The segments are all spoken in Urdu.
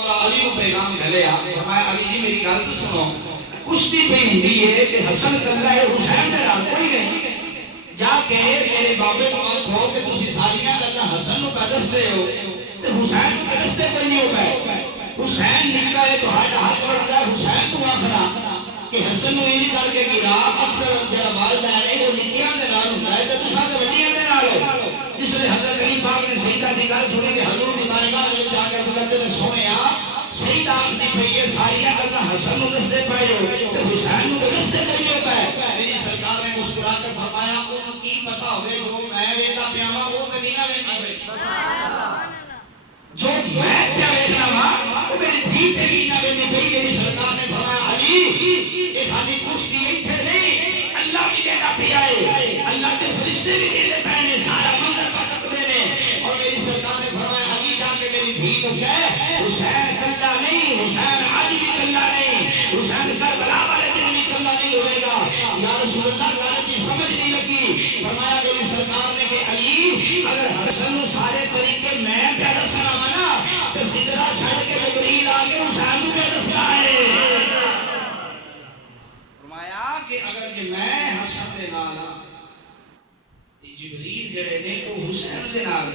اور علی کو پیغام گھلیا فرمایا علی جی میری گل تو سنو کشتی پہ ہوندی ہے کہ حسن کلا ہے حسین دے نال کوئی نہیں جا کے میرے بابے کو کھو کہ تسی ساریاں گلاں حسن نو دسدے ہو تے حسین کو دسدے کوئی نہیں ہو پائے حسین نکلا ہے تو ہاتھ ہاتھ بڑھتا ہے حسین کو آخنا کہ حسن نو یہ کر کے گرا اکثر جڑا والدین ہے وہ نکیاں دے نال ہوندا ہے تے تساں تے وڈیاں دے نال ہو جس نے حضرت علی پاک نے سیدہ دی گل سنی کہ حضور دی بارگاہ وچ آ کے حضرت نے سنیا سیدہ آخدی پئی ہے ساریاں گلاں حسن نو دسدے پئے ہو تے حسین نو دسدے پئے ہو میری سرکار نے مسکرا کے فرمایا اونوں کی پتہ ہوے جو میں ویکھدا پیا وا وہ تے نہیں نہ ویکھدا ہوے سبحان اللہ جو میں پیا ویکھنا وا وہ میری دھی تے نہیں نہ ویکھدی پئی میری سرکار نے فرمایا علی اے خالی کشتی ایتھے نہیں اللہ بھی کہتا پیا ہے اللہ کے فرشتے بھی کہتے پئے نے سارا منظر پکڑتے نے اور میری سرکار نے فرمایا علی جا کے میری دھی کو کہے حسین کلا نہیں حسین آج بھی کلا نہیں حسین کربلا والے دن بھی کلا نہیں ہوئے گا یا رسول اللہ گل کی سمجھ نہیں لگی فرمایا میری سرکار نے کہ علی اگر حسن نو سارے طریقے میں پہ دسنا وا نا تو سدرا چھڑ کے جبریل آ کے حسین نو پہ دسنا ہے فرمایا کہ اگر کہ میں حسن دے نال جبریل جڑے نے وہ حسین دے نال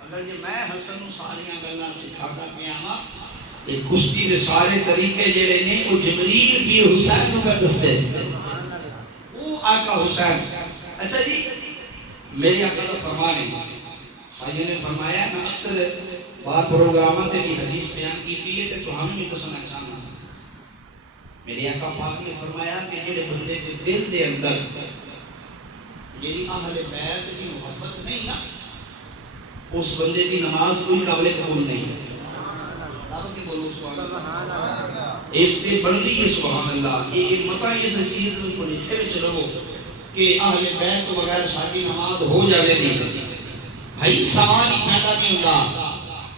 اگر جے میں حسن نو ساریاں گلاں سکھاتا پیا ہاں تے کشتی دے سارے طریقے جڑے نے وہ جبریل بھی حسین نو پہ دستے وہ آقا حسین اچھا جی میری آقا کا فرمان ہے سائیوں نے فرمایا میں اکثر بار پروگراموں تے بھی حدیث بیان کی ہے تو ہم بھی تو سننا چاہنا میرے آقا پاک نے فرمایا کہ جڑے بندے کے دل دے اندر جیڑی اہل بیت کی محبت نہیں نا اس بندے دی نماز کوئی قابل قبول نہیں رب کے بولو سبحان اللہ اس پہ بندی ہے سبحان اللہ یہ متا یہ سچیز کو لکھے وچ رہو کہ اہل بیت تو بغیر شادی نماز ہو جاوے نہیں بھائی سوال ہی پیدا نہیں ہوتا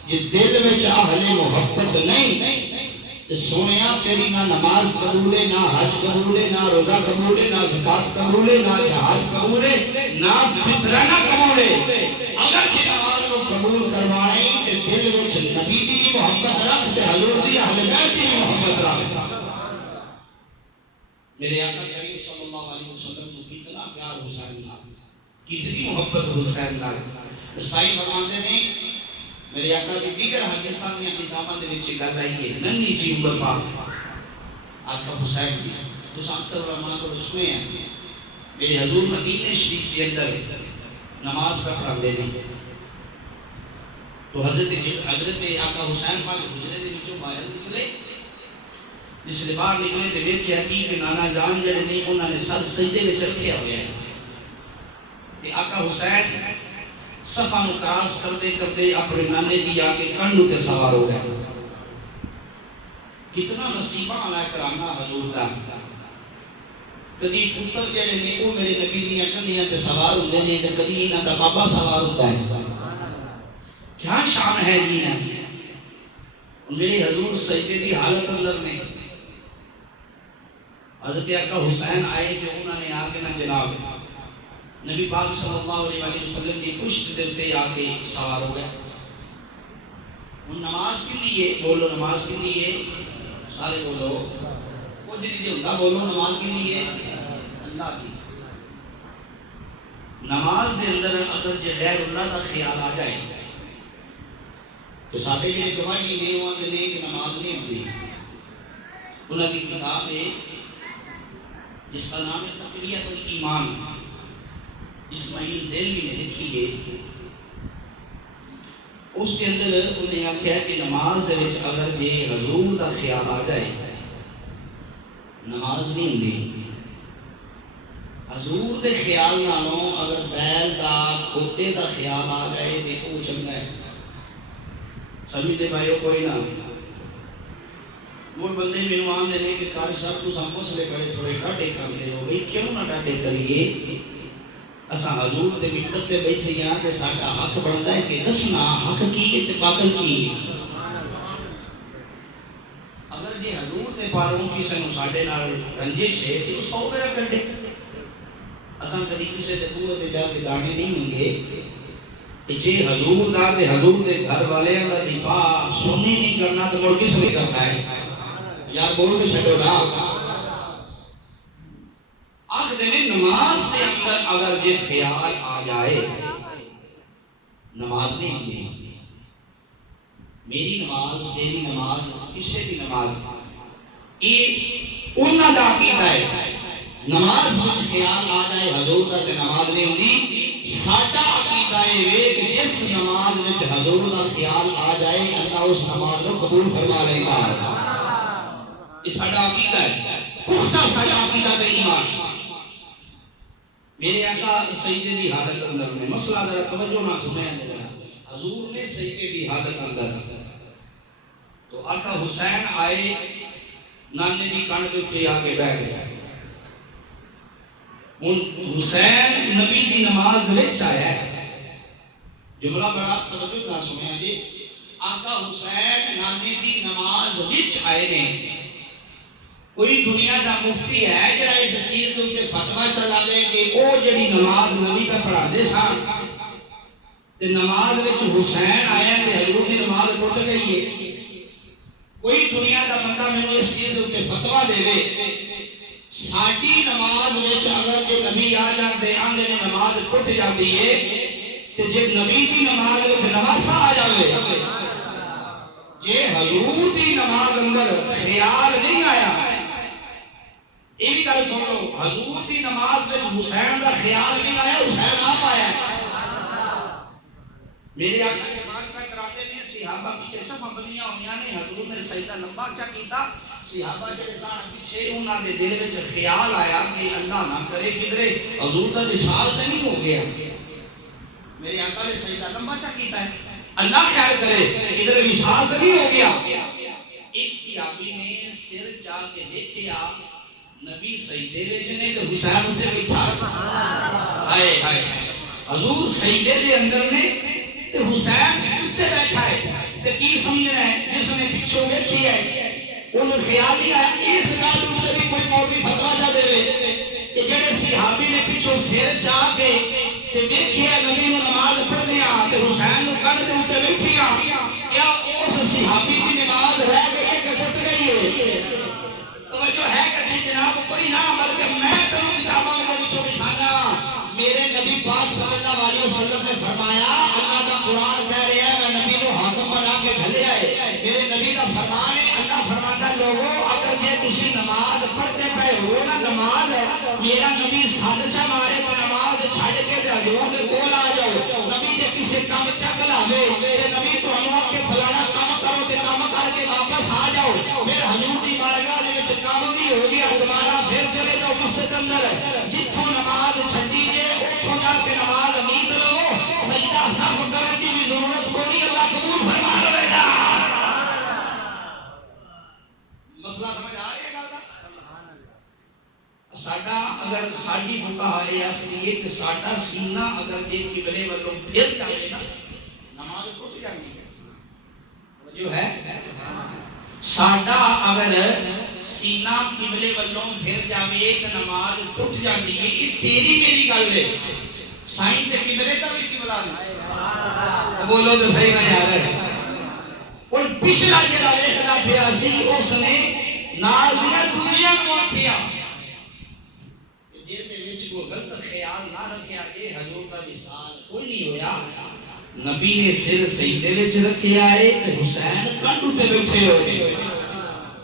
یہ دل وچ اہل محبت نہیں سونیا تیری نہ نماز قبول ہے نہ حج قبول ہے نہ روزہ قبول ہے نہ زکات قبول ہے نہ جہاد قبول ہے نہ فطرہ نہ قبول ہے اگر کہ نماز کو قبول کروانے تے دل وچ نبی دی محبت رکھ تے حضور دی اہل بیت دی محبت رکھ میرے آقا کریم صلی اللہ علیہ وسلم کو کتنا پیار حسین نال کتنی محبت حسین نال سائیں فرماتے ہیں میرے آقا کی دیگر حدیثاں نے کتاباں دے وچ گل آئی ہے ننھی جی عمر پاک آقا حسین کی تو اکثر علماء کو سنے ہیں میرے حضور مدینے شریف کے اندر نماز پڑھاندے نے تو حضرت آقا حسین پاک حجرے دے وچوں باہر نکلے جس نے باہر نکلے تے ویکھیا کہ نانا جان جڑے نے انہاں نے سر سجدے وچ رکھیا ہویا ہے تے آقا حسین صفا نو کراس کرتے کرتے اپنے نانے دی آ کے کنڈ تے سوار ہو گئے کتنا نصیبہ والا کرامہ حضور دا کدی پتر جڑے نے وہ میرے نبی دی کندیاں تے سوار ہوندے نے تے کدی انہاں دا بابا سوار ہوتا ہے کیا شان ہے جی نا میرے حضور سجدے دی حالت اندر نے حضرت آقا حسین آئے کہ انہوں نے آ کے نہ جناب نبی پاک صلی اللہ علیہ وسلم کی پشت دل پہ آ کے سوار ہو گئے ان نماز کے لیے بولو نماز کے لیے سارے بولو کچھ نہیں ہوتا بولو نماز کے لیے اللہ کی نماز دے اندر اگر جو غیر اللہ کا خیال آ جائے تو سارے جڑے گواہی نے وہ آتے ہیں کہ نماز نہیں ہوتی انہوں کی کتاب ہے جس کا نام ہے تقویۃ الایمان اسماعیل دلوی نے لکھی ہے اس کے اندر انہیں آخیا کہ نماز دے وچ اگر یہ حضور دا خیال آ جائے نماز نہیں ہوندی حضور دے خیال نالوں اگر بیل دا کھوتے دا خیال آ جائے تے وہ چنگا ہے سمجھتے بھائیو کوئی نہ وہ بندے مینوں آندے نے کہ قاری صاحب تساں مسئلے بڑے تھوڑے ڈاڈے کرتے ہو بھئی کیوں نہ ڈاڈے کریے اساں حضور دے ممبر تے بیٹھے ہاں تے ساڈا حق بندا ہے کہ دسنا حق کی ہے تے باطل کی اگر جے حضور دے پاروں کسے نوں ساڈے نال رنجش ہے تے 100 میرا کڈے اساں کدی کسے دے بوئے تے جا کے دانے نہیں ہوں گے جی حضور دا تے حضور دے گھر والے دا دفاع سنی نہیں کرنا تو مڑ کس لیے کرنا ہے؟ یار بول کے چھڈو نا. آخر نے نماز کے اندر اگر یہ خیال آ جائے نماز نہیں ہوتی. میری نماز تیری نماز کسے دی نماز یہ انہاں دا عقیدہ ہے. نماز وچ خیال آ جائے حضور دا تے نماز نہیں ہوندی. ساڈا عقیدہ ہے کہ جس نماز وچ حضور دا خیال آ جائے اللہ اس نماز کو قبول فرما لیندا ہے. یہ ساڈا عقیدہ ہے. پختہ ساڈا عقیدہ تے ایمان. میرے آقا سجدے دی حالت اندر میں مسئلہ ذرا توجہ نہ سنیں. حضور نے سجدے دی حالت اندر تو آقا حسین آئے نانے دی کان دے اوپر آ کے بیٹھ گئے. حسین نبی دی نماز وچ آیا ہے. جملہ بڑا توجہ نہ سنیں جی. آقا حسین نانے دی نماز وچ آئے نے. کوئی دنیا دا مفتی ہے جڑا اس چیز دے اوپر فتوی چلاوے کہ او جڑی نماز نبی کا پڑھاندے سن تے نماز وچ حسین آیا تے حضور دی نماز ٹوٹ گئی ہے. کوئی دنیا دا بندہ مینوں اس چیز دے اوپر فتوی دے ساڈی نماز وچ اگر کہ نبی آ جاندے آندے نے نماز ٹوٹ جاندی ہے تے جے نبی دی نماز وچ نواسا آ جاوے جے حضور دی نماز اندر خیال نہیں آیا. یہ بھی گل سن لو حضور دی نماز وچ حسین دا خیال نہیں آیا حسین آپ آیا. میرے آقا جماعت میں کراتے نے صحابہ پیچھے صفاں بنیاں ہویاں نے. حضور نے سجدہ لمبا چا کیتا. صحابہ جڑے سن پیچھے انہاں دے دل وچ خیال آیا کہ اللہ نہ کرے کدھرے حضور دا وصال تے نہیں ہو گیا. میرے آقا نے سجدہ لمبا چا کیتا ہے اللہ خیر کرے کدھرے وصال تے نہیں ہو گیا. ایک صحابی نے سر چا کے دیکھیا نبی سجدے وچ نے تے حسین اوتے بیٹھا. ہائے ہائے حضور سجدے دے اندر نے تے حسین اوتے بیٹھا ہے تے کی سمجھنا ہے جس نے پیچھے ویکھی ہے انہوں خیال نہیں آیا اس گل تے بھی کوئی مولوی فتوی چا دے کہ جڑے صحابی نے پیچھے سر چا کے تے ویکھیا نبی نو نماز پڑھنے آ تے حسین نو کن دے اوتے بیٹھی آ کیا اس صحابی دی نماز رہ گئی کہ ٹوٹ گئی ہے؟ توجہ ہے کہ جناب کوئی نہ بلکہ میں تو کتابوں کے وچوں بٹھانا. میرے نبی پاک صلی اللہ علیہ وسلم نے فرمایا اللہ دا قرآن کہہ رہا ہے میں نبی کو حاکم بنا کے گھلیا ہے. میرے نبی کا فرمان ہے اللہ فرماتا لوگوں اگر یہ تسی نماز پڑھتے پے ہو نا نماز میرا نبی سادشہ مارے تو نماز چھڑ کے تے حضور دے کول آ جاؤ. نبی جے کسے کام چک لاوے تے نبی تانوں آ کے فلانا کام کرو تے کام کر کے واپس آ جاؤ. پھر حضور دی بارگاہ دے وچ کام بھی ہو گیا دوبارہ پھر چلے جاؤ مسجد اندر جتھوں نماز چھڈی جے اوتھوں جا کے نماز نیت لو. سجدہ صرف کرن دی بھی ضرورت کوئی اللہ قبول فرما لے گا. مسئلہ سمجھ آ رہا ہے گل دا؟ ساڈا اگر ساڈی فقہ ہے آخری کہ ساڈا سینہ اگر یہ قبلے والوں پھر جائے نا نماز ٹوٹ جاتی ہے. جو ہے ساڈا اگر سینہ قبلے والوں پھر جاوے تے نماز ٹوٹ جاتی ہے. یہ تیری میری گل ہے. سائیں تے قبلے دا بھی قبلہ نہیں. بولو تو صحیح نہ یار. اور پچھلا جڑا ویکھدا پیا سی اس نے نال دیاں دوجیاں کو آکھیا جے دے وچ کوئی غلط خیال نہ رکھیا اے حضور دا وصال کوئی نہیں ہویا. نبی نے سر سجدے وچ رکھیا ہے تے حسین کنڈ تے بیٹھے ہوئے.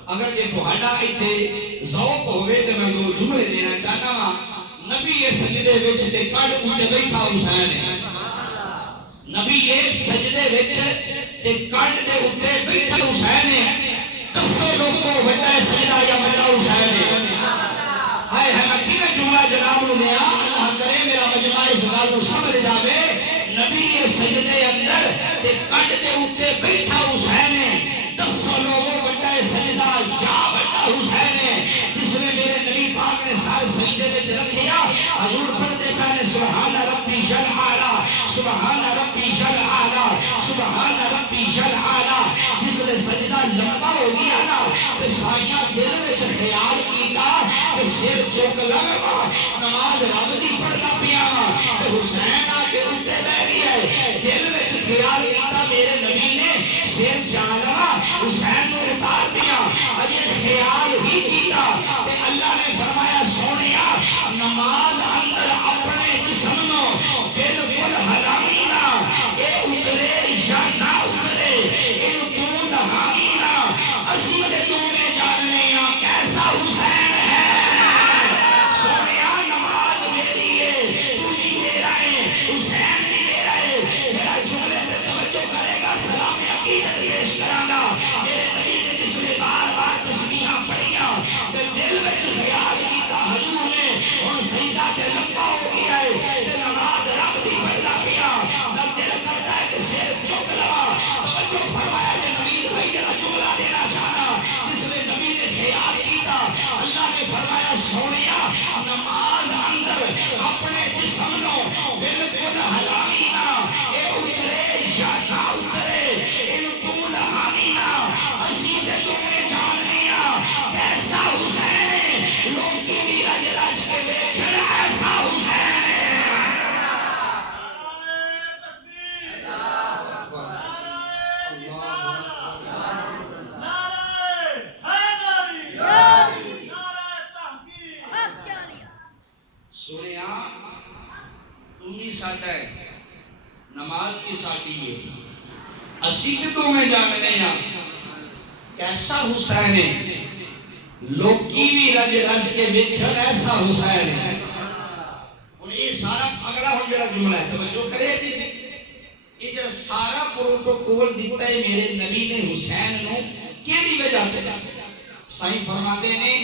اگر یہ تہاڈا ایتھے ذوق ہوے تے میں دو جملے دینا چاہتا ہاں. نبی یہ سجدے وچ تے کنڈ تے بیٹھا حسین ہے. نبی یہ سجدے وچ تے کنڈ دے اوتے بیٹھا حسین ہے. دسو لوگوں بڑا سجدہ یا بڑا حسین ہے. ہائے ہائے میں کیویں جملہ جناب نو دیا اللہ کرے میرا مجمع اس گل کو سمجھ جاوے. نبی یہ سجدے اندر تے کنڈ دے اوتے بیٹھا حسین ہے. دسو لوگوں بڑا سجدہ یا بڑا حسین ہے جس نے میرے نبی پاک نے سارے سجدے وچ رکھیا. حضور پڑھتے پہلے سبحان ربی جل اعلی سبحان ربی جل اعلی سبحان ربی جل اعلی. جس نے سجدہ لمبا ہو گیا نا تے سایاں دل وچ خیال کیتا کہ سر چک لگا نماز رب دی پڑھنا پیا تے حسین آ کے اتنے بہ گیا دل وچ خیال کیتا میرے نبی نے سر چالا حسین نو اتار دیا اجے خیال ہی کیتا تے اللہ نے فرمایا سونیا نماز اندر اپنے جسم نو بالکل حلامی نہ اے اترے یا نہ اترے اے تو نہانی نہ اسی تے تمہیں جاننے یا کیسا حسین ہے سونیا نماز میری ہے تو بھی میرا ہے حسین بھی میرا ہے میرا جملے میں توجہ کرے گا سلام عقیدت پیش کرانا میرے نبی نے جس نے بار بار تسبیحاں پڑھیاں تے دل وچ خیال کیتا حضور نے ہن سجدہ تے لمبا ہو گیا ہے تے نماز رب دی پڑھنا پیا نہ دل کرتا ہے کہ سر جھک لوا توجہ فرمایا کہ نبی بھائی جڑا جملہ دینا چاہنا جس نے نبی نے خیال کیتا اللہ نے فرمایا سونیا نماز اندر اپنے جسم نو بالکل ہلاوی نہ اے اترے یا نہ اترے اے تو نہانی نہ اسی تے تمہیں جاننیا کیسا حسین ہے لوکی بھی رج رج کے دیکھن ایسا حسین ہے سنیا تمہیں ساڈا ہے نماز کی ساڈی ہے اسی تے تمہیں جاننے ہیں کیسا حسین ہے لوکی بھی رج رج کے دیکھن ایسا حسین ہے اور یہ سارا اگلا ہوں جڑا جملہ ہے توجہ کرے جی یہ جڑا سارا پروٹوکول دیتا ہے میرے نبی نے حسین نو کیڑی وجہ تے سائیں فرماتے ہیں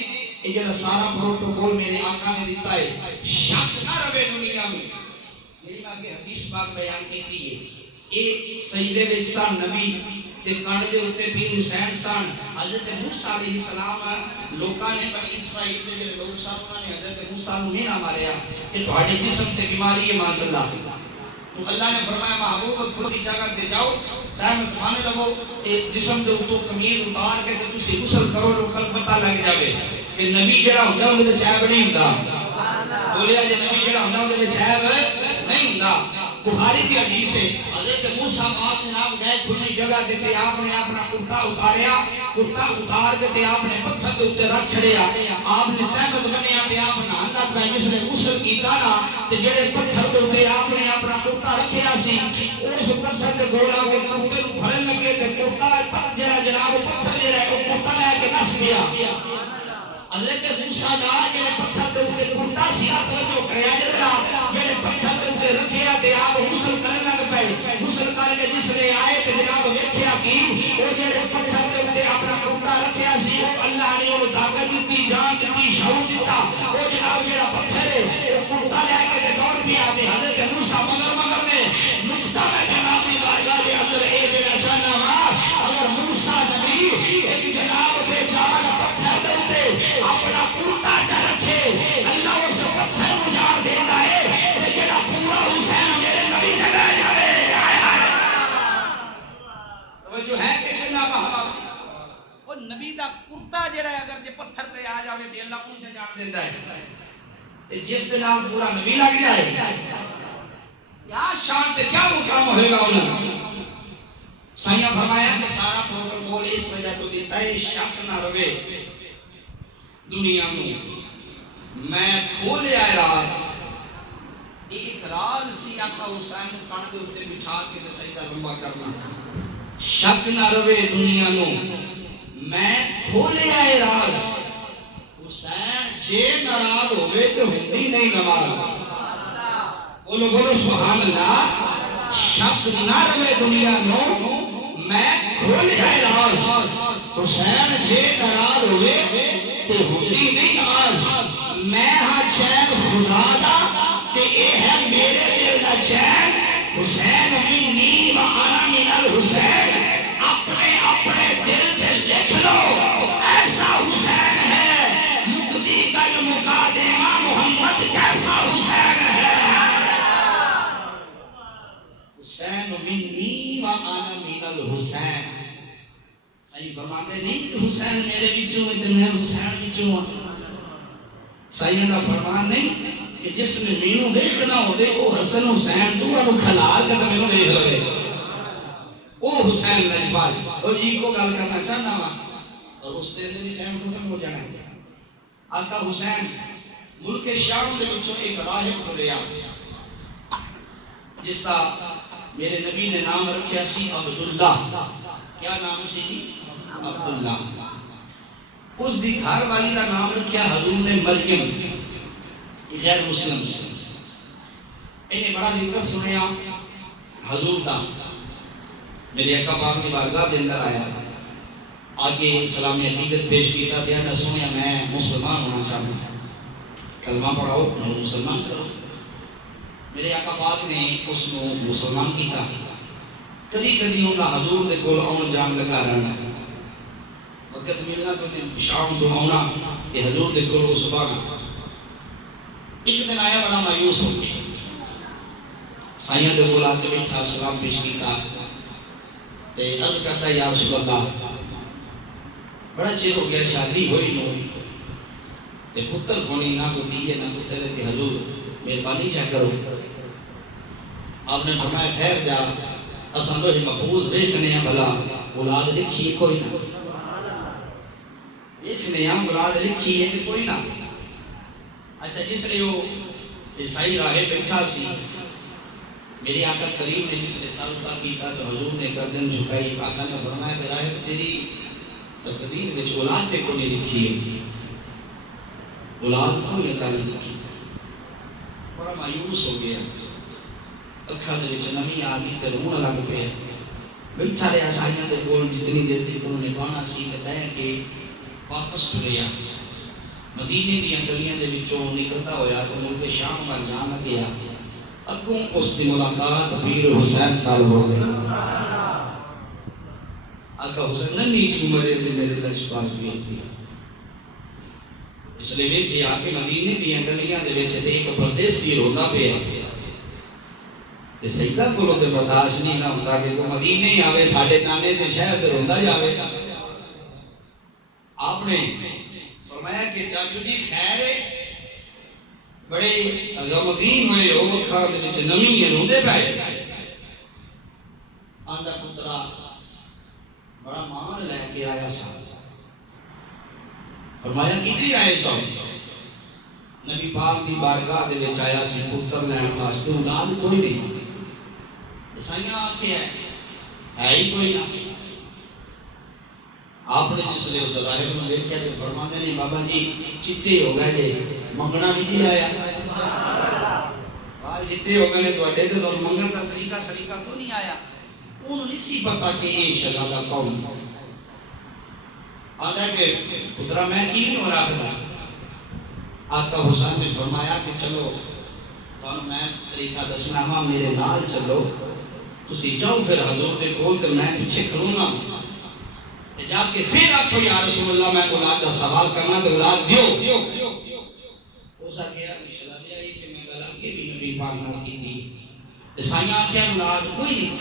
یہ جڑا سارا پروٹوکول میرے آقا نے دیتا ہے شک نہ رہے دنیا میں یہی میں کہ حدیث پاک بیان کی ہے ایک سیدے عیسیٰ نبی تے کانڈ دے ہوتے پیر حسین سان حضرت موسیٰ علیہ السلام لوکاں نے بنی اسرائیل دے جڑے لوگ سان انہوں نے حضرت موسیٰ نو نہیں نہ ماریا کہ تہاڈے جسم تے بیماری ہے ماشاءاللہ تو اللہ نے فرمایا محبوب خود کی جگہ تے جاؤ ٹائم کھانے لگو جسم دے اوپر قمیض اتار کے تے تسی غسل کرو لوکاں کو پتہ لگ جاوے کہ نبی جڑا ہوندا اون دے عیب نہیں ہوندا بولیا جے نبی جڑا ہوندا اون دے عیب نہیں ہوندا بخاری کی حدیث ہے حضرت موسیٰ پاک جناب گئے کھلی جگہ تے آپ نے اپنا کرتا اتاریا کرتا اتار کے آپ نے پتھر کے اوپر رکھ چھڑیا آپ نے تہمت بنیا تے آپ نہان لگ پئے جس نے غسل کیتا نا تے جڑے پتھر کے اوپر آپ نے اپنا کرتا رکھیا سی اس پتھر تے گول آ کے کرتے نوں بھرن لگے تے کرتا جڑا جناب پتھر جڑا ہے او کرتا لے کے نس گیا حضرت موسیٰ دا جڑے پتھر کے اوپر کرتا سی اصل جو کریا جناب جڑے پتھر کے اوپر رکھیا تے آپ غسل کرن لگ پئے غسل کر کے جس نے آئے تے جناب ویکھیا کہ او جڑے پتھر کے اوپر اپنا کرتا رکھیا سی اللہ نے او طاقت دتی جان دتی شعور دتا او جناب جڑا پتھر ہے او کرتا لے کے دوڑ پیا تے حضرت موسیٰ مگر نے نقطہ میں جناب دی بارگاہ دے اندر اے دینا چاہنا وا اگر موسیٰ نبی ایک جناب بے جان پتھر دے اوپر اپنا کرتا چ رکھے اللہ اس پتھر نوں جان دیندا ہے تے جڑا پورا حسین میرے نبی تے بیٹھ جاوے توجہ ہے کہ کنا محبوب او نبی دا کرتا جڑا ہے اگر جے پتھر تے آ جاوے تے اللہ اون سے جان دیندا ہے تے جس دے نال پورا نبی لگ جائے کیا شان تے کیا مقام ہوئے گا انہاں سائیں فرمایا کہ سارا پروٹوکول اس وجہ تو دیتا ہے شک نہ رہے دنیا میں میں کھولیا راز ایک راز سی آقا حسین کان دے اوپر بٹھا کے تے سجدہ لمبا کرنا شک نہ رہے دنیا میں میں کھولیا راز حسین جے ناراض ہوئے تو ہندی نہیں نماز بولو بولو سبحان اللہ شک نہ رہے دنیا میں میں کھولیا راز حسین جے ناراض ہوئے تے ہندی نہیں نماز میں ہاں چین خدا دا تے اے ہے میرے دل دا چین حسین منی و انا من الحسین اپنے اپنے دل تے لکھ لو ایسا حسین ہے مقدی کل مقادمہ محمد جیسا حسین ہے حسین منی و انا من الحسین صحیح فرماتے نہیں کہ حسین میرے بچوں میں تے میں حسین بچوں سائیں کا فرمان نہیں کہ جس نے مینوں دیکھنا ہوے وہ حسن حسین دونوں کھلا کے مینوں دیکھ لے، وہ حسین لجپال۔ اور جی کو گل کرنا چاہنا وا اور اس دن بھی ٹائم ختم ہو جانا ہے۔ آقا حسین ملک شام دے وچوں ایک راہب ٹریا جس کا میرے نبی نے نام رکھیا سی عبداللہ۔ کیا نام سی جی؟ عبداللہ۔ اس دی گھر والی کا نام رکھیا حضور نے مریم، غیر مسلم سے۔ انہیں بڑا ذکر سنیا حضور دا، میرے آقا پاک کی بارگاہ دے اندر آیا، آگے سلام عقیدت پیش کیتا، کہتا سنیا میں مسلمان ہونا چاہتا ہوں، کلمہ پڑھاؤ مجھے مسلمان کرو۔ میرے آقا پاک نے اس کو مسلمان کیتا۔ کدی کدی ان کا حضور دے کول آن جان لگا رہنا، وقت ملنا تو شام تو آنا کہ حضور دے کول صبح۔ ایک دن آیا بڑا مایوس ہو گیا، سائیں دے کول آ کے بیٹھا، سلام پیش کیتا تے عرض کرتا یا رسول اللہ بڑا چیر ہو گیا شادی ہوئی نو تے پتر کونی نہ کو دیئے نہ کو تیرے کہ حضور مہربانی چاہ کرو۔ آپ نے فرمایا ٹھہر جا، اساں تو محفوظ دیکھنے ہیں بھلا اولاد لکھی کوئی نہ، دیکھنے ہیں اولاد لکھی ہے کہ کوئی نہ۔ اچھا جس لیے وہ عیسائی راہے بیٹھا سی، میری آقا کریم نے جس نے سالتا کیتا تو حضور نے گردن جھکائی، آقا نے فرمایا کہ راہے تیری تقدیر وچ اولاد تے کو نہیں لکھی ہے، اولاد کو نہیں لکھی۔ بڑا مایوس ہو گیا، اکھا دے وچ نمی آ گئی تے رون لگ پیا۔ بیٹھا رہا سائیاں دے کول جتنی دیر تک انہوں نے پانا سی تے لے کے واپس ٹریا، مدینے دیاں گلیاں دے وچوں نکلتا ہویا تو ملک شام ول جان لگیا۔ اگوں اس دی ملاقات پیر حسین نال ہو گئی۔ آقا حسین ننھی کی عمر تے میرے لجپال بھی تھی، اس لیے ویکھیا کہ مدینے دیاں گلیاں دے وچ تے ایک پردیسی روندا پیا تے سیدہ کولوں تے برداشت نہیں نہ ہوندا کہ کوئی مدینے آوے ساڈے نانے تے شہر تے روندا جاوے۔ آپ نے فرمایا کہ چاچو جی خیر ہے، بڑے غمگین ہوئے ہو، اکھاں دے وچ نمی ہے، روندے پئے۔ آندا پترا بڑا مال لے کے آیا سا، فرمایا کدی آئے سو؟ نبی پاک دی بارگاہ دے وچ آیا سی پتر لین واسطے، اولاد کوئی نہیں۔ عیسائیاں آکھیا ہے ہی کوئی نہ۔ آپ نے جس لیے اس راہب نے دیکھا کہ فرماتے نہیں بابا جی چٹے ہو گئے منگنا نہیں آیا، چٹے ہو گئے تو اڈے تو منگن کا طریقہ سلیقہ تو نہیں آیا۔ انہوں نے سی پتا کہ یہ شہزادہ کون آتا ہے کہ پترا میں کی نہیں ہو رہا تھا۔ آقا حسین نے فرمایا کہ چلو تو میں طریقہ دسنا ہاں میرے نال چلو، تسی جاؤ پھر حضور دے کول تے میں پیچھے کھڑوں گا، جا کے پھر آپ کو یا رسول اللہ میں اولاد کا سوال کرنا تو اولاد دیو۔ اسا کیا شہزادہ یہ کہ میں گل کے بھی نبی پاک نال کی تھی، عیسائیاں آکھیا اولاد کوئی نہیں۔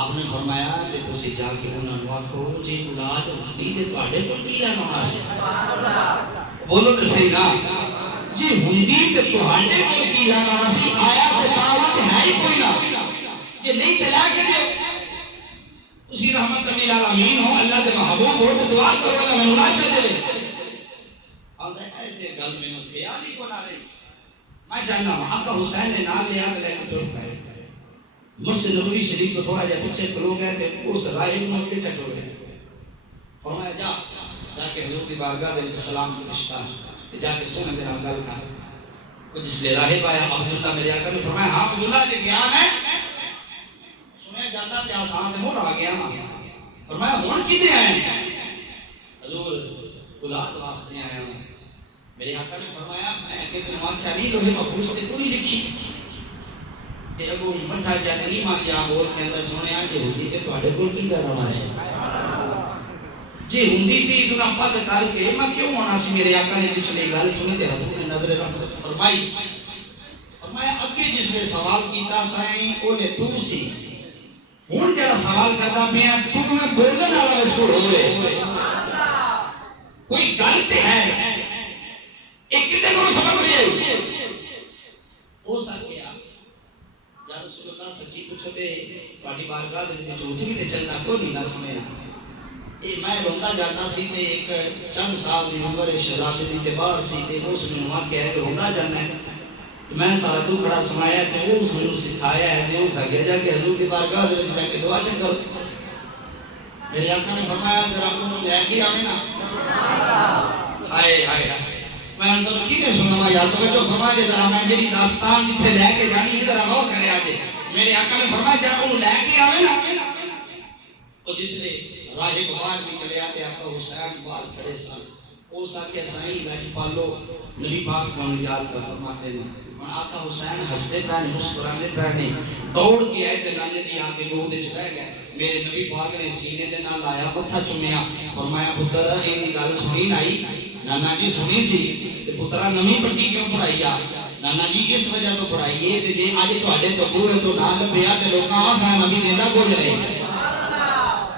آپ نے فرمایا کہ تسی جا کے انہاں نوں آکھو جے اولاد ہوندی تے تواڈے کول کی لینا واسطے، بولو تے صحیح نا جی ہوندی تے تواڈے کول کی لینا واسطے، آیا تے دعوت ہے ہی کوئی نہ، یہ نہیں تے لا کے دیو۔ اسی رحمت للعالمین ہو، اللہ دے محبوب ہو تو دعا کرو اللہ میں اولاد چاہ دے۔ آدھے ایسے گل میں خیال ہی کو نہ رہی۔ میں چاہنا ہوں آقا حسین نے نام لیا لے کے ٹر پائے، مسجد نبوی شریف تو تھوڑا جا پیچھے کھلو گئے تھے، اس راہب نے کے چٹو گئے، فرمایا جا کے حضور کی بارگاہ دے سلام سے رشتہ جا کے سونے دے گل کر۔ جس لے راہب آیا عبداللہ میرے آقا نے فرمایا ہاں عبداللہ جی گیان ہے، سنے جاتا پہ آسان تے مول آ گیا نا۔ فرمایا ہون کی دے آئے ہیں؟ حضور اولاد واسطے آیا ہوں۔ میرے آقا نے فرمایا میں کہ تم آنکھا نہیں لوہے محفوظ تے کوئی لکھی تے ابو مٹھا جا نہیں مان جا بول کے اندر سونے آ کے ہوتی تے تواڈے کول کی کرنا سی؟ جی ہوندی تھی تو نہ پتہ کر کے میں کیوں ہونا سی؟ میرے آقا نے جس نے گل سنی تے حضور نے نظر رحمت فرمائی، فرمایا اگے جس نے سوال کیتا سائیں اونے تو سی، ہن جڑا سوال کردا پیا تو میں بولن والا مشہور ہو رہے کوئی گل تے ہے، ایک کتے کو سبق لے ہو سکے یا رسول اللہ سچی پوچھو تے تہاڈی بارگاہ دے وچ جھوٹ بھی تے چلنا کوئی نہیں نہ سنے اے میں روندا جاتا سی تے ایک چند سال دی عمر شہزادی دی تے باہر سی تے اس نے واقعہ ہے روندا جانا ہے میں سارا دکھڑا سنایا تے اس نے سکھایا ہے تے اس اگے جا کے حضور کی بارگاہ دے وچ جا کے دعا کرو میرے آقا نے فرمایا ذرا کو لے کے آویں نا ہائے ہائے میں اندر کی نے سنوا یا تو جو فرما دے ذرا میں جی داستان جتھے لے کے جانی ذرا غور کرے آجے میرے آقا نے فرمایا جا وہ لے کے آوے نا تو جس نے راہ غبار بھی چلے آتے آقا حسین بال کھڑے سن او سا کے سائیں لج پالو نبی پاک کو یاد کر فرماتے ہیں اور آقا حسین ہنستے پہ مسکراتے پہ دوڑ کے آئے تے نانے دی آنکھ گود وچ بیٹھ گئے میرے نبی پاک نے سینے دے نال لایا متھا چومیا فرمایا پتر این گل سنی نہیں نانا جی سنی سی تے پترا نویں پٹی کیوں پڑھائی آ نانا جی اس وجہ تو پڑھائی ہے تے جے اج تواڈے تو بوئے تو نہ لبیا تے لوکاں آکھاں نبی دیندا کچھ نہیں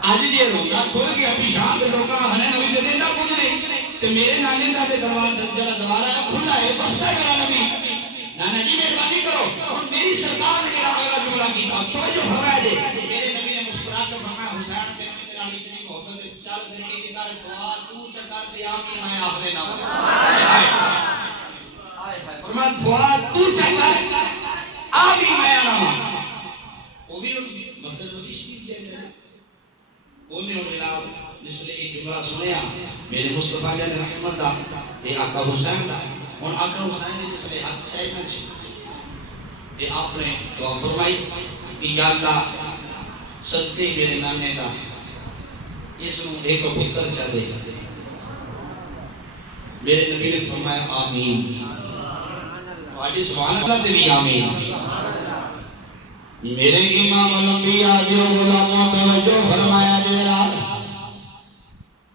اج جے روندا کھل گیا پیشاب تے لوکاں آکھاں نبی دیندا کچھ نہیں تے میرے نانے دا تے دروازہ جڑا دوبارہ کھلا ہے بستا ہے میرا نبی نانا جی مہربانی کرو ہن میری سرکار نے میرا اگلا جملہ کیتا تو جو فرمایا جے میرے نبی نے مسکرا کے فرمایا حسین سے میرا اتنی محبت ہے چل پھر کے کر دعا تو چکر تے آ کے میں اپنے نام ہائے ہائے فرمایا دعا تو چکر آ بھی میں نام وہ بھی مسجد نبی شریف دے اندر وہ نے جناب جس نے یہ جملہ سنیا میرے مصطفیٰ علیہ رحمت دا تے آقا حسین دا اور آقا حسین نے جس نے ہاتھ چاہے نہ تے آپ نے دعا فرمائی کہ یا اللہ صدقے میرے نانے دا اس نو ایک پتر چا دے میرے نبی نے فرمایا آمین آج سبحان اللہ تے بھی آمین میرے امام الانبیاء جو غلاموں توجہ فرمایا جناب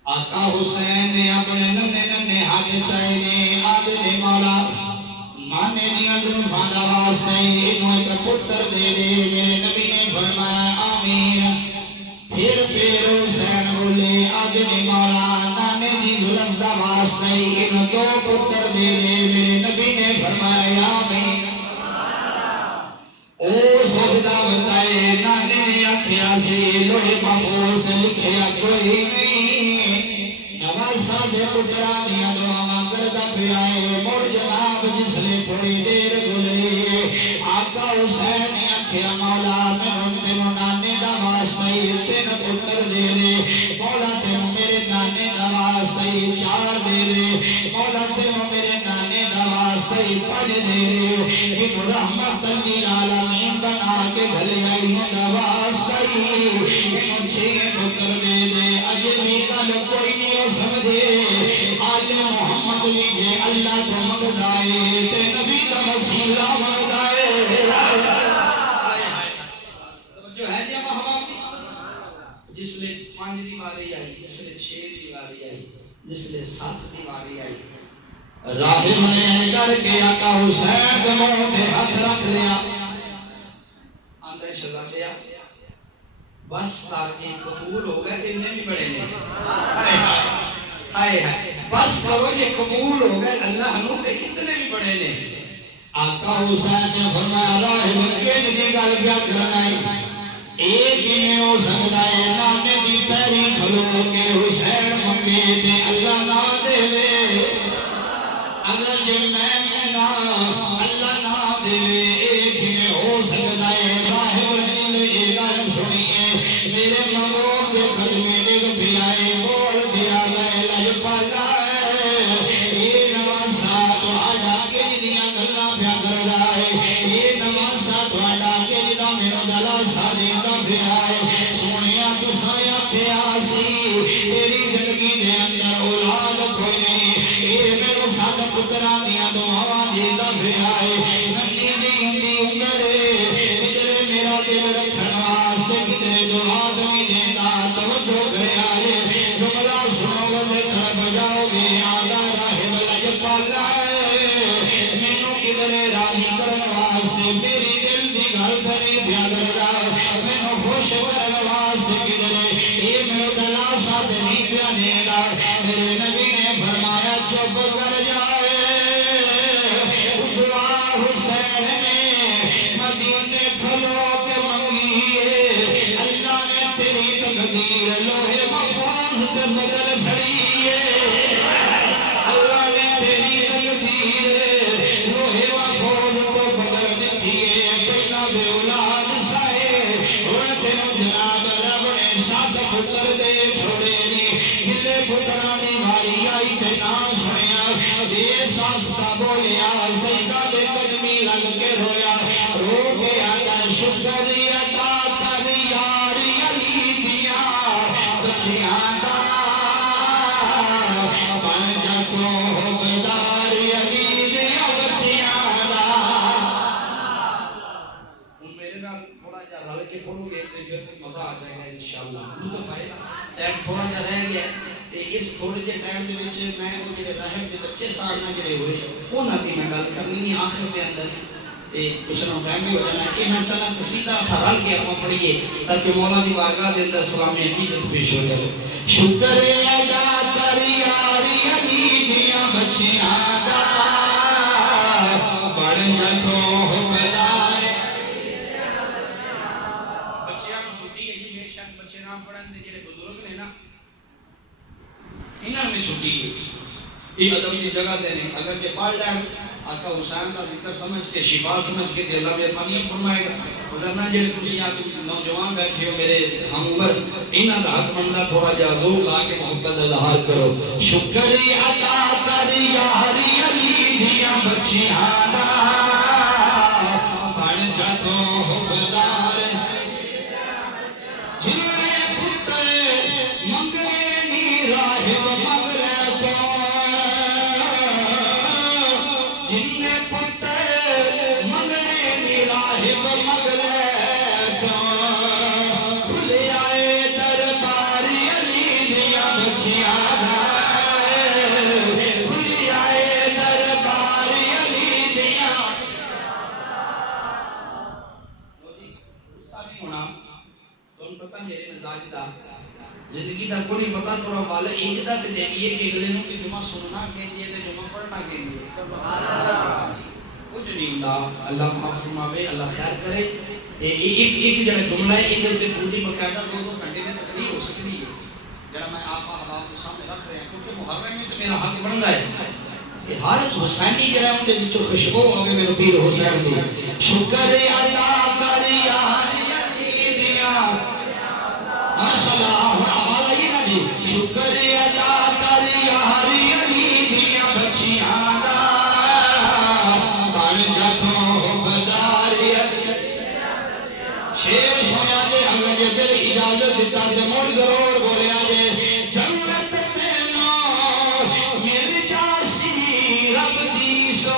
آقا حسین نے اپنے ننے ننے ہاتھ چاہے نے آگے دے مولا مانے دیا دنفا دا واسطے انہوں ایک پتر دے دے میرے نبی نے فرمایا آمین پھر حسین بولے آگے دے مولا نانے دی ظلم دا واسطے انہوں دو پتر دے دے میرے نبی نے فرمایا آمین او سبزہ بتائے نانے نے آکھیا سے لوہے محفوظ سے لکھیا کوئی نہیں نواسا جے پترا دیا دعا کردا پیا ہے مڑ جناب جس نے تھوڑی دیر گزری آقا حسین نے آکھیا مولا میں تینوں نانے دا واسطے تین پتر دے دے مولا تینوں میرے نانے دا واسطے چار دے دے مولا تینوں میرے نانے دا واسطے پانچ دے دے کہ رحمت للعالمین بنا کے گھلے آئی دا واسطے انہوں چھے پتر دے دے اجے بھی کل کوئی نہیں ہو سمجھے آل محمد لیجے اللہ تو مگدائے تے نبی دا وسیلہ مگدائے توجہ ہے جی محباب جس لئے 5 دیواری آئی جس لئے 6 دیواری آئی جس لئے 7 دیواری آئی راہم نے انکر کے آقا حسین دے منہ تے ہاتھ رکھ لیا اندر شہزادے بس تاکہ قبول ہو گئے کہ انہیں بھی بڑے نے ہائے ہائے بس کرو یہ قبول ہو گئے اللہ ہنو تے کتنے بھی بڑے نے آقا حسین نے فرمایا راہب کے دی گل پیا کرنا ہے ایک ہی میں ہو سکتا ہے نانے دی پیری کھلو کے حسین منگے تے اللہ نہ دے دے اگر جے میں منگا اللہ نہ دے ایک ہی میں ہو سکتا ہے راہب نے یہ گل سنیے میرے محبوب کے قدمے ڈگ پیا ہے بول دیا گئے لج پالا یہ نواسا تو آڈا کے جنیاں گلنا پیا کر رہا ہے یہ نواسا تو آڈا کے جنیاں میرا دلا سا دیتا پیا ہے سونیا تو سایا پیا سی تیری زندگی دے اندر اولاد کوئی نہیں یہ میرا سادہ پترا دیا دعا دیتا پیا ہے ننی دی ہندی عمرے کدھرے میرا دل رکھن واسطے کدھرے دعا دمی دیتا توجہ کرے آئے جملہ سنو گے میں طرف جاؤ گے آدھا راہب لج پالا ہے مینوں کدھرے راضی کرن واسطے میری دل دی گل کرے پیا کر رہا مینوں خوش کرن واسطے کدھرے یہ میرے دلا ساتھ نہیں پیا دے گا میرے نبی نے فرمایا چپ کر جائے اس تھوڑے جے ٹائم دے وچ میں وہ جڑے رحم دے بچے ساڑنا جڑے ہوئے انہاں دی میں گل کرنی نہیں آخر دے اندر تے کچھ نہ ٹائم بھی ہو جانا ہے انہاں چلا قصیدہ سارا کے اپنا پڑھیے تاکہ مولا دی بارگاہ دے اندر سلامی عقیدت پیش ہو جائے شکر ادا کر یاری علی دیاں بچیاں دا بڑھ جتوں حبدار بچیاں کو چھٹی ہے جی بے شک بچے نام پڑھن دے جڑے بزرگ نے نا انہاں میں چھٹی ہے یہ ادب کی جگہ دے نے اگر کہ پڑھ لیں آقا حسین کا ذکر سمجھ کے شفا سمجھ کے کہ اللہ مہربانی فرمائے گا وگرنہ جڑے کچھ یا نوجوان بیٹھے ہو میرے ہم عمر انہاں دا حق بندا تھوڑا جا زور لا کے محبت اظہار کرو شکر عطا کر یاری علی دیاں بچیاں دا بن جتوں حبدار جنہیں پتر منگے نی راہب مغلے تو جنہیں پتر منگے نی راہب مغلے تو کھل آئے دربار علی دیاں بچیاں دا کھل آئے دربار علی دیاں غصہ نہیں ہونا تم پتہ میرے مزاج دا زندگی دا کوئی پتہ تھوڑا والا ایک دا تے دیئے کہ اگلے نوں کہ جمعہ سننا کہندی ہے تے جمعہ پڑھنا کہندی ہے سبحان اللہ کچھ نہیں ہوندا اللہ معاف فرماوے اللہ خیر کرے تے ایک جڑا جملہ ہے ایک تے پوری باقاعدہ 2 گھنٹے دی تقریر ہو سکتی ہے جڑا میں آپ احباب کے سامنے رکھ رہا ہوں کیونکہ محرم میں تے میرا حق بندا ہے کہ ہر حسینی جڑا اون دے وچوں خوشبو آوے میرے پیر حسین دی شکر ادا کر یاری علی دیاں ماشاءاللہ آواز آئی نا جی شکر ادا کر یاری علی دیاں بچیاں دا بن جتوں حبدار شیر سنیا جے اگر جے دل اجازت دیتا تے مڑ ضرور بولیا جے جنت تینوں مل جاسی رب دی سو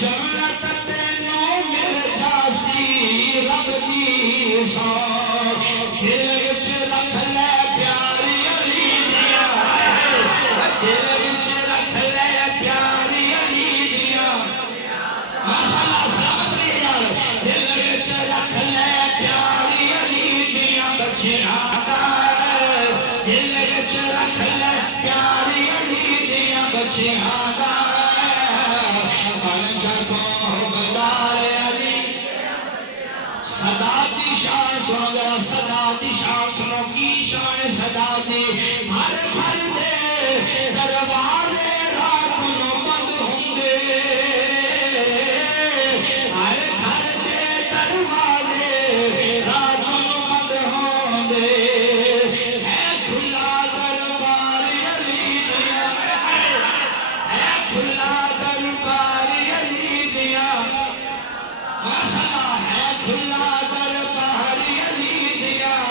جنت تینوں مل جاسی رب دی سو دل وچ رکھ لے پیاری علی دیاں دل وچ رکھ لے پیاری علی دیاں ماشاءاللہ سلامت رہے یار دل وچ رکھ لے پیاری علی دیاں بچیاں دا دل وچ رکھ لے پیاری علی دیاں بچیاں دا بن جتوں حبدار علی صدا دی شان سنو ذرا صدا دی شان سنو کی شان صدا دی ہر بھر دے دروازے رات نو بند ہوندے ہر گھر دے دروازے رات نو بند ہوندے ہے کھلا دربار علی دیاں ہے کھلا دربار علی دیاں ماشاءاللہ ہے کھلا دربار علی دیاں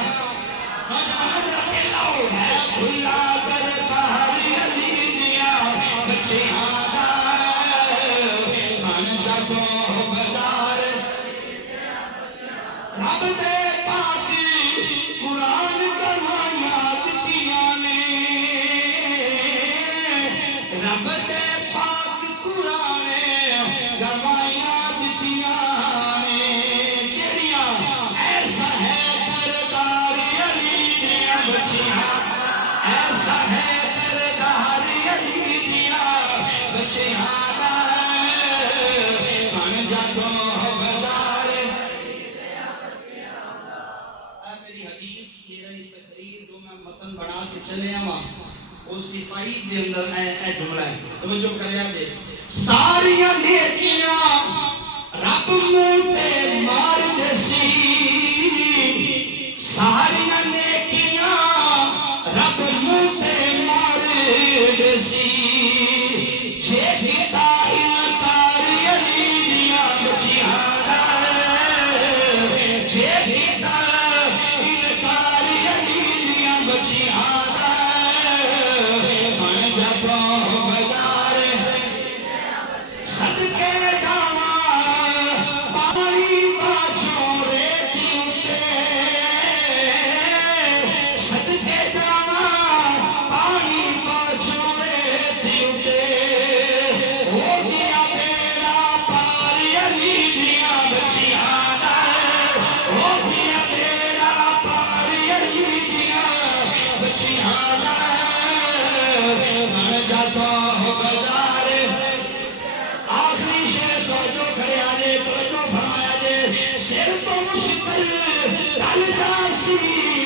نوجوان رکھے لاؤ ہے کھلا دربار علی دیاں بچیاں دا بن جتوں حبدار رب دے پاک قرآن گواہیاں دتیاں نے رب دے پاک قرآن گواہیاں دتیاں نے کیڑیاں ایسا ہے دربار علی دیاں بچیاں ایسا ہے دربار علی دیاں بچیاں دا بن جتوں حبدار میری حدیث میری تقریر جو میں متن بنا کے چلے آواں اس کی تائید دے اندر اے جملہ ہے توجہ کریا دے ساریاں نیکیاں رب منہ تے مار دسی ساریاں نیکیاں رب منہ تے مار دسی جے کیتا انکار علی دیاں بچیاں دا جے کیتا انکار علی دیاں بچیاں دا بن جتوں حبدار صدقے جاواں پانی باچ یاسین